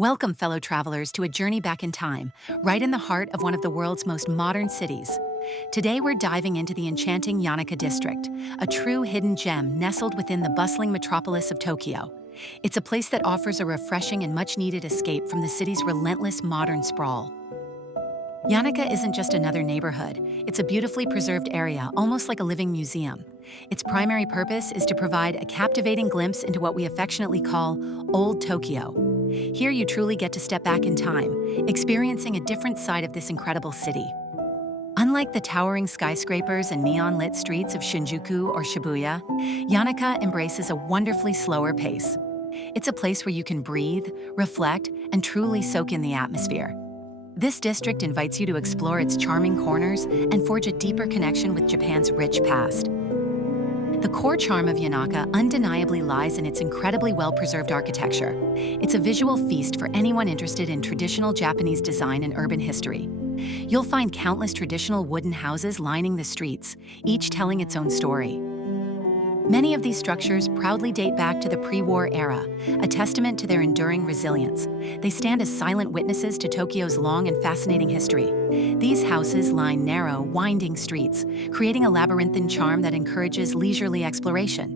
Welcome, fellow travelers, to a journey back in time, right in the heart of one of the world's most modern cities. Today, we're diving into the enchanting Yanaka district, a true hidden gem nestled within the bustling metropolis of Tokyo. It's a place that offers a refreshing and much-needed escape from the city's relentless modern sprawl. Yanaka isn't just another neighborhood, it's a beautifully preserved area, almost like a living museum. Its primary purpose is to provide a captivating glimpse into what we affectionately call Old Tokyo. Here you truly get to step back in time, experiencing a different side of this incredible city. Unlike the towering skyscrapers and neon-lit streets of Shinjuku or Shibuya, Yanaka embraces a wonderfully slower pace. It's a place where you can breathe, reflect, and truly soak in the atmosphere. This district invites you to explore its charming corners and forge a deeper connection with Japan's rich past. The core charm of Yanaka undeniably lies in its incredibly well-preserved architecture. It's a visual feast for anyone interested in traditional Japanese design and urban history. You'll find countless traditional wooden houses lining the streets, each telling its own story. Many of these structures proudly date back to the pre-war era, a testament to their enduring resilience. They stand as silent witnesses to Tokyo's long and fascinating history. These houses line narrow, winding streets, creating a labyrinthine charm that encourages leisurely exploration.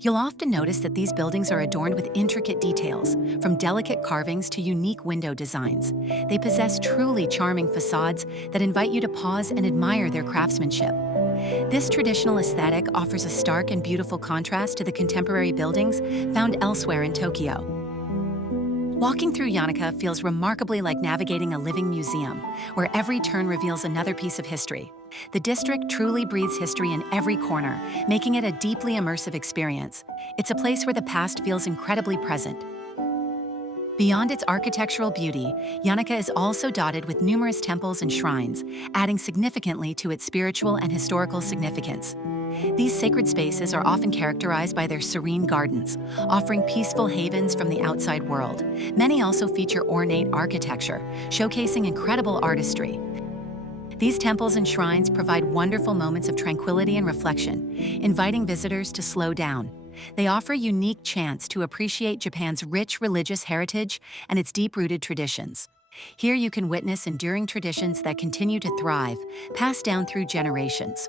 You'll often notice that these buildings are adorned with intricate details, from delicate carvings to unique window designs. They possess truly charming facades that invite you to pause and admire their craftsmanship. This traditional aesthetic offers a stark and beautiful contrast to the contemporary buildings found elsewhere in Tokyo. Walking through Yanaka feels remarkably like navigating a living museum, where every turn reveals another piece of history. The district truly breathes history in every corner, making it a deeply immersive experience. It's a place where the past feels incredibly present. Beyond its architectural beauty, Yanaka is also dotted with numerous temples and shrines, adding significantly to its spiritual and historical significance. These sacred spaces are often characterized by their serene gardens, offering peaceful havens from the outside world. Many also feature ornate architecture, showcasing incredible artistry. These temples and shrines provide wonderful moments of tranquility and reflection, inviting visitors to slow down. They offer a unique chance to appreciate Japan's rich religious heritage and its deep-rooted traditions. Here you can witness enduring traditions that continue to thrive, passed down through generations.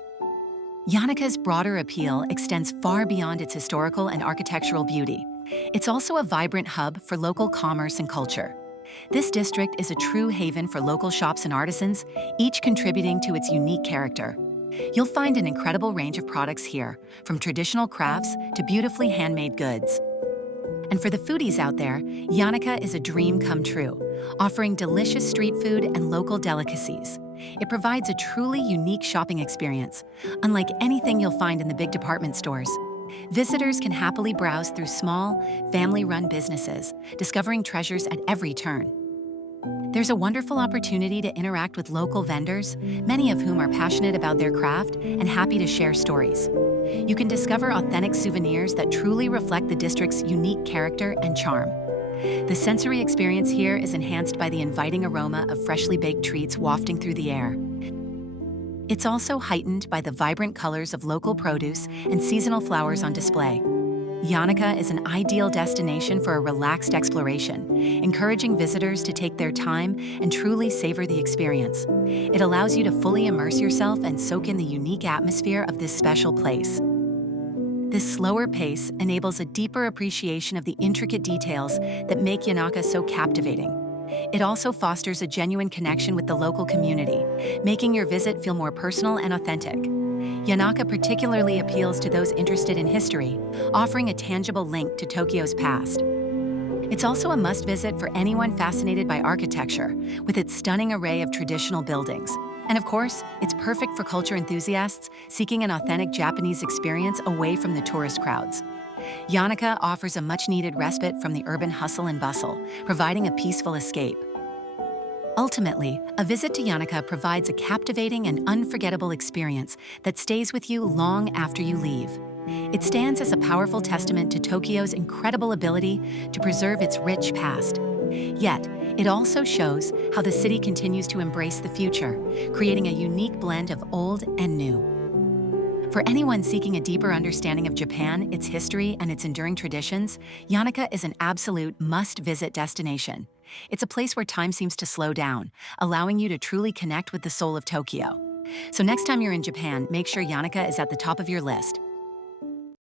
Yanaka's broader appeal extends far beyond its historical and architectural beauty. It's also a vibrant hub for local commerce and culture. This district is a true haven for local shops and artisans, each contributing to its unique character. You'll find an incredible range of products here, from traditional crafts to beautifully handmade goods. And for the foodies out there, Yanaka is a dream come true, offering delicious street food and local delicacies. It provides a truly unique shopping experience, unlike anything you'll find in the big department stores. Visitors can happily browse through small, family-run businesses, discovering treasures at every turn. There's a wonderful opportunity to interact with local vendors, many of whom are passionate about their craft and happy to share stories. You can discover authentic souvenirs that truly reflect the district's unique character and charm. The sensory experience here is enhanced by the inviting aroma of freshly baked treats wafting through the air. It's also heightened by the vibrant colors of local produce and seasonal flowers on display. Yanaka is an ideal destination for a relaxed exploration, encouraging visitors to take their time and truly savor the experience. It allows you to fully immerse yourself and soak in the unique atmosphere of this special place. This slower pace enables a deeper appreciation of the intricate details that make Yanaka so captivating. It also fosters a genuine connection with the local community, making your visit feel more personal and authentic. Yanaka particularly appeals to those interested in history, offering a tangible link to Tokyo's past. It's also a must-visit for anyone fascinated by architecture, with its stunning array of traditional buildings. And of course, it's perfect for culture enthusiasts seeking an authentic Japanese experience away from the tourist crowds. Yanaka offers a much-needed respite from the urban hustle and bustle, providing a peaceful escape. Ultimately, a visit to Yanaka provides a captivating and unforgettable experience that stays with you long after you leave. It stands as a powerful testament to Tokyo's incredible ability to preserve its rich past. Yet, it also shows how the city continues to embrace the future, creating a unique blend of old and new. For anyone seeking a deeper understanding of Japan, its history, and its enduring traditions, Yanaka is an absolute must-visit destination. It's a place where time seems to slow down, allowing you to truly connect with the soul of Tokyo. So next time you're in Japan, make sure Yanaka is at the top of your list.